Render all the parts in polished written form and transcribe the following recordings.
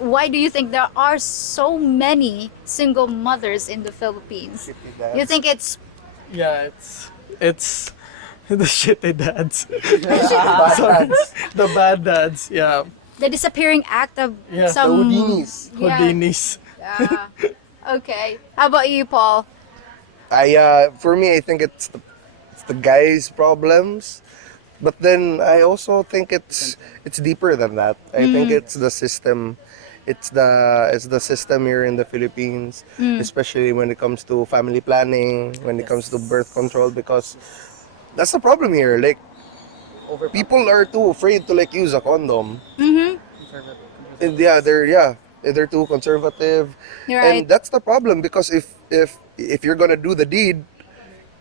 why do you think there are so many single mothers in the Philippines? You think it's Yeah, it's the shitty dads. Bad Sorry, dads. the bad dads. Yeah, the disappearing act of Yeah. The some Houdinis. Yeah. Houdinis. Yeah. Okay. How about you, Paul? For me, I think it's the guys' problems. But then I also think it's deeper than that. I think it's the system. It's the system here in the Philippines, especially when it comes to family planning, when it comes to birth control, because that's the problem here. Like people are too afraid to like use a condom. And they're too conservative, You're right. and that's the problem because if you're gonna do the deed,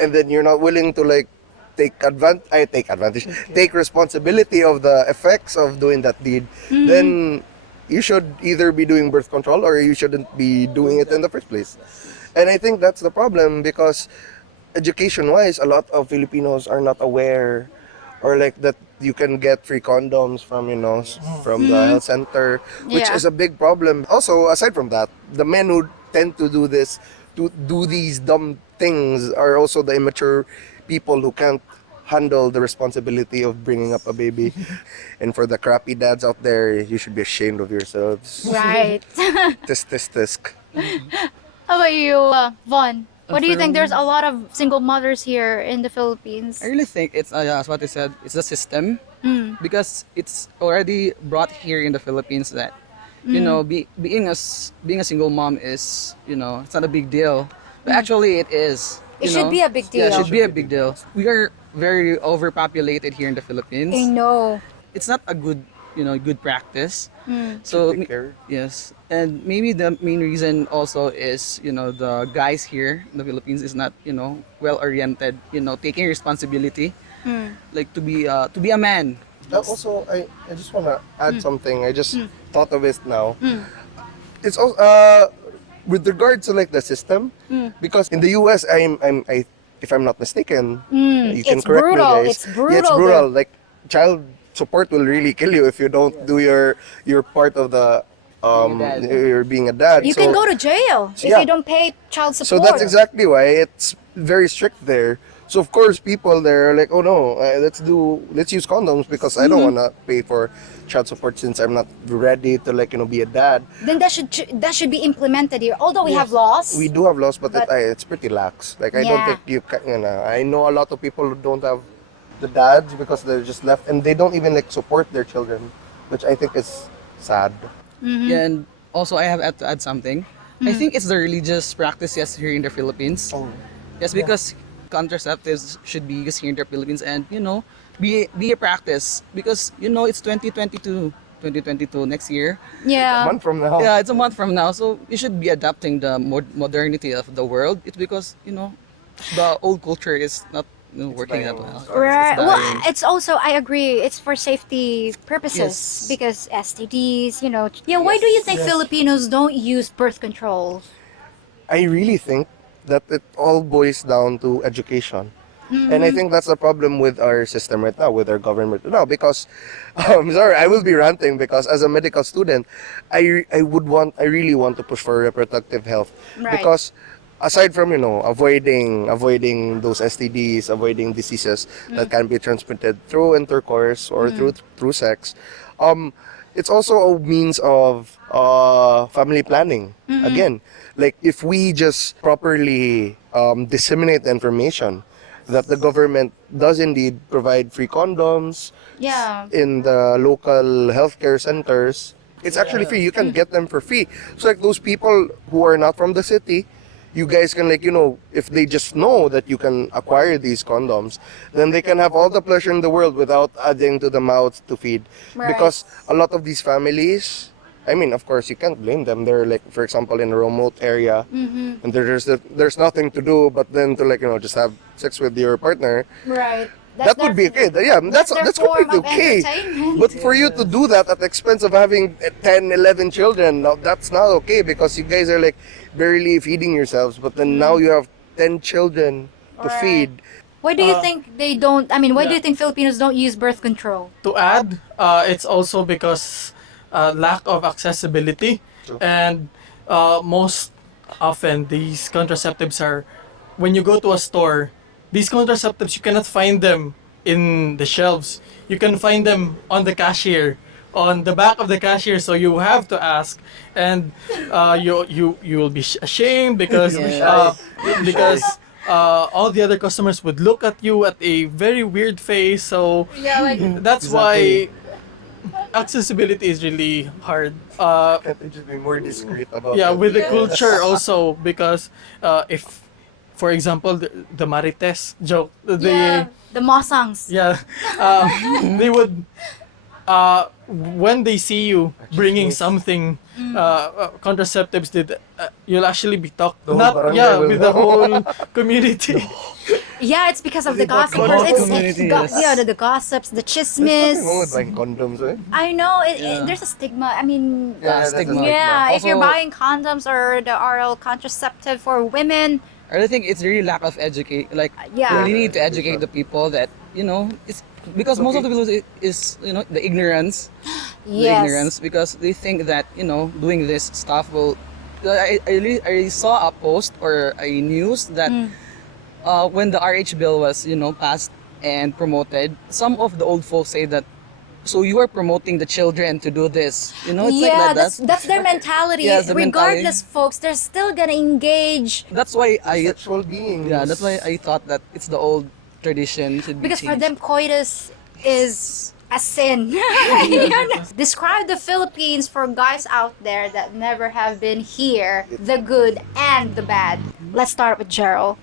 and then you're not willing to like take responsibility of the effects of doing that deed, then you should either be doing birth control or you shouldn't be doing it in the first place. And I think that's the problem because education-wise, a lot of Filipinos are not aware or like that you can get free condoms from from the health center, which Yeah. is a big problem. Also, aside from that, the men who tend to do this, to do these dumb things, are also the immature people who can't handle the responsibility of bringing up a baby. And for the crappy dads out there, you should be ashamed of yourselves. Right. Tisk tisk tisk. How about you, Vaughn? What do you For think? me- There's a lot of single mothers here in the Philippines. I really think it's as what I said, it's the system because it's already brought here in the Philippines that being a single mom is it's not a big deal, but actually it is. It you should know. be a big Yeah, it deal. should be a big deal. We are very overpopulated here in the Philippines. I know. It's not a good practice. So Take care. yes, and maybe the main reason also is the guys here in the Philippines is not well oriented, taking responsibility, like to be a man. Also, I just want to add something. I just thought of it now. It's also with regards to like the system, because in the U.S. If I'm not mistaken, you can It's correct brutal. me, guys. It's Yeah, it's brutal brutal. Like child support will really kill you if you don't do your part of the dad. you're being a dad. You So- can go to jail if Yeah. you don't pay child So support. that's exactly why it's very strict there. So of course people there are like, oh no, let's use condoms because I don't wanna pay for child support since I'm not ready to like be a dad. Then that should be implemented here. Although we have laws. We do have laws, but But- it's pretty lax. Like I don't Yeah. think you can. I know a lot of people who don't have the dads because they're just left and they don't even like support their children, which I think is sad. Yeah, and also I have to add something. I think it's the religious practices here in the Philippines. Yes, because contraceptives should be used here in the Philippines and be a practice because it's 2022 next year. A Yeah. month from now. Yeah, it's a month from now, so you should be adapting the modernity of the world. It's because the old culture is not working that well. Right. It's Well, dying. it's also, I agree, it's for safety purposes Yes. because STDs, Yeah, why do you think Filipinos don't use birth control? I really think that it all boils down to education. And I think that's the problem with our system right now, with our government right now. Because, sorry, I will be ranting because as a medical student, I really want to push for reproductive health. Right. Because aside from avoiding those STDs, avoiding diseases that can be transmitted through intercourse or through sex, it's also a means of family planning. Again, like if we just properly disseminate the information that the government does indeed provide free condoms Yeah. in the local healthcare centers, it's actually free. You can get them for free. So like those people who are not from the city, you guys can like if they just know that you can acquire these condoms, then they can have all the pleasure in the world without adding to the mouth to feed. Right. Because a lot of these families, I mean, of course, you can't blame them. They're like, for example, in a remote area, and there's nothing to do but then to like just have sex with your partner. Right. That would be okay. Yeah, that's their form completely of okay. entertainment. But for you to do that at the expense of having 10, 11 children, now that's not okay because you guys are like barely feeding yourselves. But then now you have 10 children to Right. feed. Why do you think they don't? I mean, why do yeah. you think Filipinos don't use birth control? To add, it's also because lack of accessibility, and most often these contraceptives are, when you go to a store, these contraceptives, you cannot find them in the shelves. You can find them on the cashier, on the back of the cashier. So you have to ask, and you will be ashamed because Yeah. because all the other customers would look at you at a very weird face. So Yeah, like that's why accessibility is really hard. Can't they just be more discreet about Yeah, it? with the culture also, because if, for example, the Marites joke, yeah, the Mosangs. yeah, they would, when they see you bringing something, contraceptives, you'll actually be talked, The whole not, barangay yeah, will with the know. whole community. Yeah, it's because of the They got gossipers. caught It's community, yes. yeah, the gossips, the There's nothing wrong with chismes. buying condoms, eh? I know Yeah. there's a stigma. I mean, that's a stigma. yeah, if you're Also- buying condoms or the oral contraceptive for women, I really think it's really lack of educate. Like, yeah. we really need to educate the people that, it's because most of the people is the ignorance. The ignorance, yes, because they think that doing this stuff will. I saw a post or a news that when the RH bill was passed and promoted, some of the old folks say that, so you are promoting the children to do this. It's like yeah, that. that's their mentality. Yeah, it's the Regardless, folks, they're still gonna engage That's why I Sexual beings. yeah that's why I thought that it's the old tradition should be because for changed. them, coitus is a sin. You know? Describe the Philippines for guys out there that never have been here, the good and the bad. Let's start with Gerald.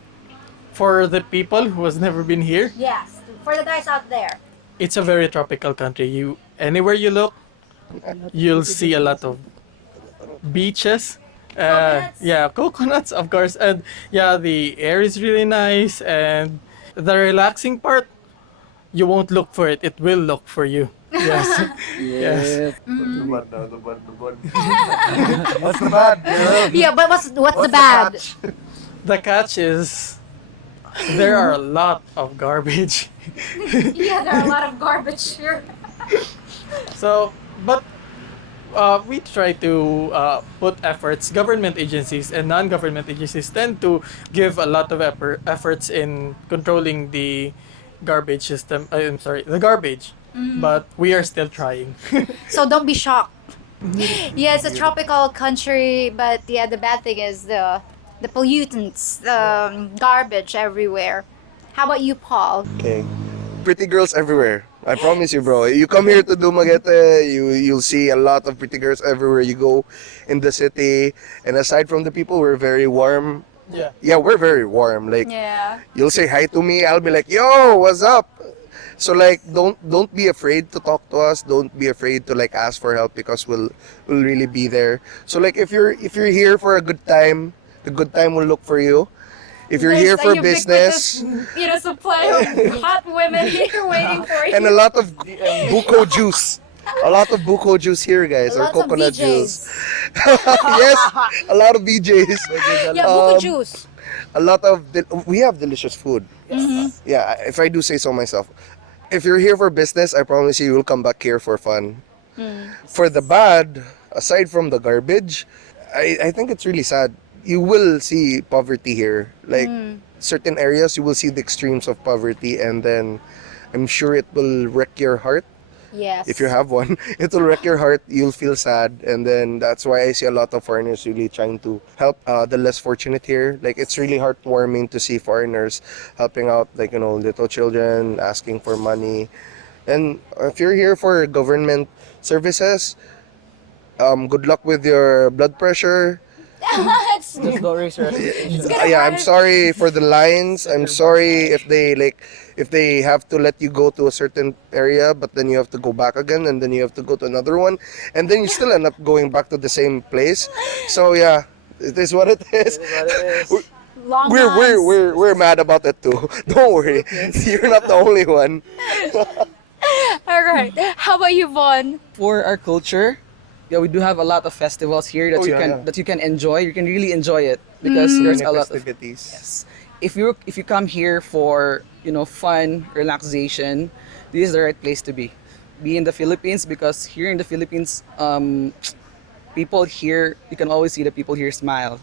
For the people who has never been here, Yes, for the guys out there. it's a very tropical country. Anywhere you look, you'll see a lot of beaches. Coconuts. Yeah, coconuts, of course, and yeah, the air is really nice, and the relaxing part, you won't look for it; it will look for you. Yes, yes. The bad now, the bad. What's the bad? Yeah, but what's the What's bad? catch? The catch is there are a lot of garbage. Yeah, there are a lot of garbage here. So, but we try to put efforts. Government agencies and non-government agencies tend to give a lot of efforts in controlling the garbage system. I'm sorry, the garbage. But we are still trying. So don't be shocked. Yeah, it's a tropical country, but yeah, the bad thing is the pollutants, the garbage everywhere. How about you, Paul? Okay. Pretty girls everywhere. I promise you, bro. You come here to Dumaguete, you'll see a lot of pretty girls everywhere you go in the city. And aside from the people, we're very warm. Yeah. Yeah, we're very warm. Like, Yeah. you'll say hi to me, I'll be like, yo, what's up? So like, don't be afraid to talk to us. Don't be afraid to like ask for help because we'll really be there. So like, if you're here for a good time, the good time will look for you. If you're here for business Supply of hot women here waiting for you. and a lot of buko juice. A lot of buko juice here, guys, or Lots of coconut BJs. juice. Yes, a lot of BJs. Yeah, buko Um, juice. A lot of we have delicious food. Yeah, if I do say so myself. If you're here for business, I promise you will come back here for fun. For the bad, aside from the garbage, I think it's really sad. You will see poverty here. Like certain areas, you will see the extremes of poverty, and then I'm sure it will wreck your heart. Yes. If you have one, it will wreck your heart. You'll feel sad, and then that's why I see a lot of foreigners really trying to help the less fortunate here. Like, it's really heartwarming to see foreigners helping out, like, little children, asking for money. And if you're here for government services, good luck with your blood pressure. It's- Just don't raise your expectations. Yeah, I'm sorry for the lines. I'm sorry if they have to let you go to a certain area, but then you have to go back again, and then you have to go to another one, and then you still end up going back to the same place. So yeah, it is what it is. long We're lines. we're mad about it too. Don't worry, you're not the only one. All right. How about you, Vaughn? For our culture, yeah, we do have a lot of festivals here that Oh, yeah, yeah. that you can enjoy. You can really enjoy it because there's a lot of festivities. if you come here for fun relaxation, this is the right place to be be in the Philippines, because here in the Philippines, people here, you can always see the people here smile.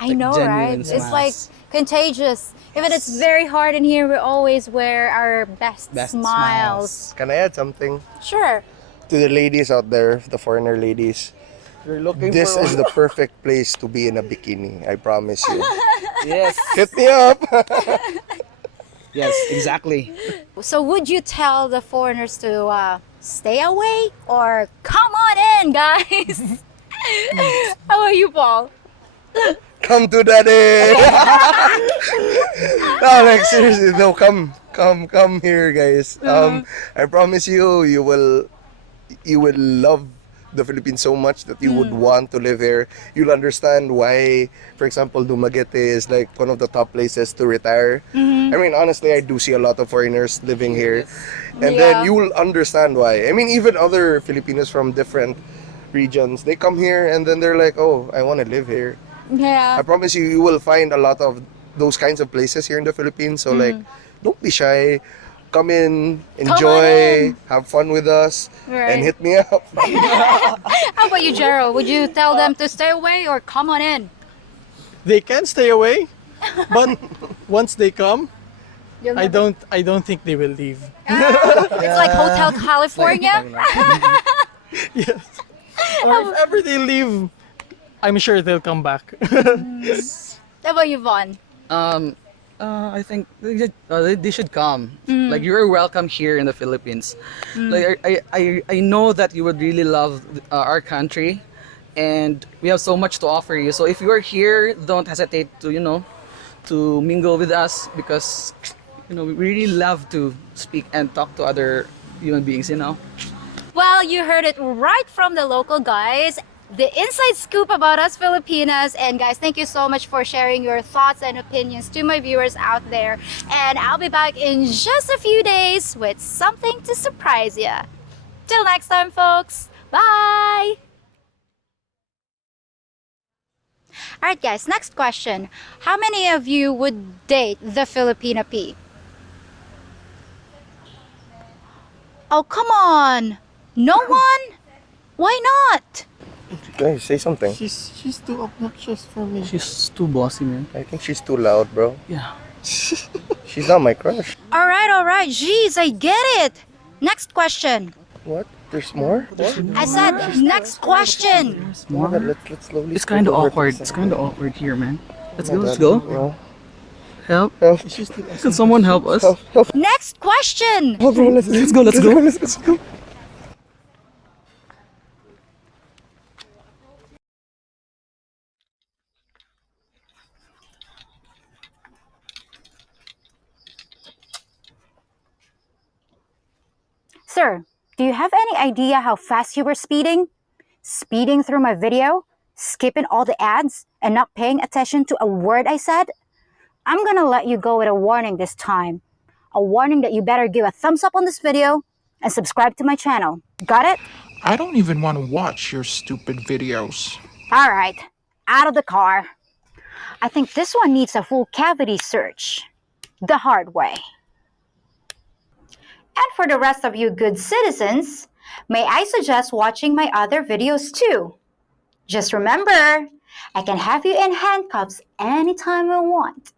I Like know, right? genuine It's like smiles. contagious. Even it's very hard in here, we always wear our best Best smiles. Can I add something Sure. to the ladies out there, the foreigner ladies? You're looking This for is the perfect place to be in a bikini. I promise you. Yes. Hit me up. Yes, exactly. So would you tell the foreigners to stay away or come on in, guys? How are you, Paul? Come to daddy. No, like seriously, no, come here, guys. I promise you, you will love the Philippines so much that you would want to live here. You'll understand why, for example, Dumaguete is like one of the top places to retire. I mean, honestly, I do see a lot of foreigners living here, and Yeah. then you will understand why. I mean, even other Filipinos from different regions, they come here and then they're like, "Oh, I want to live here." Yeah. I promise you, you will find a lot of those kinds of places here in the Philippines. So like, don't be shy. Come in, enjoy, in. have fun with us, Right. and hit me up. How about you, Gerald? Would you tell them to stay away or come on in? They can stay away, but once they come, You'll I never- don't think they will leave. It's like Hotel California. Yes. Or if ever they leave, I'm sure they'll come back. How about you, Vaughn? I think they should come. Like, you're welcome here in the Philippines. Like, I know that you would really love our country, and we have so much to offer you. So if you are here, don't hesitate to to mingle with us, because we really love to speak and talk to other human beings. Well, you heard it right from the local guys. The inside scoop about us Filipinas. And guys, thank you so much for sharing your thoughts and opinions to my viewers out there. And I'll be back in just a few days with something to surprise you. Till next time, folks. Bye! Alright guys, next question. How many of you would date the Filipina P? Oh, come on! No one? Why not? Guys, say something. She's too obnoxious for me. She's too bossy, man. I think she's too loud, bro. Yeah. She's not my crush. Alright. Jeez, I get it. Next question. What? There's more? I said next question. Oh my God, let's slowly. It's kind of skip over awkward. this. It's kind of awkward here, man. Let's Oh go. my Let's God, go. bro. Help. Help. Can someone help us? Help. Next question. Oh, bro, let's go, let's go. Let's go. Sir, do you have any idea how fast you were speeding? Speeding through my video? Skipping all the ads? And not paying attention to a word I said? I'm gonna let you go with a warning this time. A warning that you better give a thumbs up on this video and subscribe to my channel. Got it? I don't even want to watch your stupid videos. Alright, out of the car. I think this one needs a full cavity search. The hard way. And for the rest of you good citizens, may I suggest watching my other videos too. Just remember, I can have you in handcuffs anytime I want.